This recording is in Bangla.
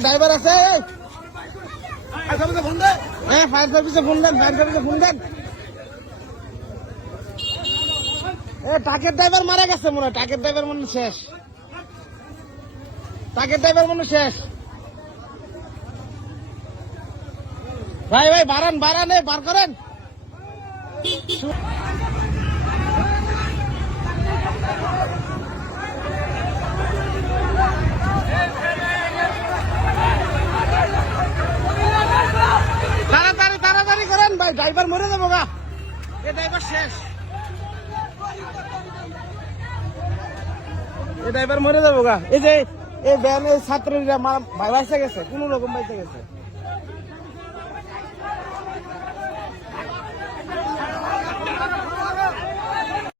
ড্রাইভার আছে ফায়ার সার্ভিসে ফোন দেন ট্রাকের ড্রাইভার মারা গেছে মনে হয় ট্রাকের ড্রাইভার মনে শেষ ভাই বাড়ান বার করেন তাড়াতাড়ি করেন ভাই ড্রাইভার মরে যাবো গা এ ড্রাইভার শেষ এই যে এই ভ্যানের ছাত্রীরা ভাই বাইসে গেছে কোন রকম বাইসে গেছে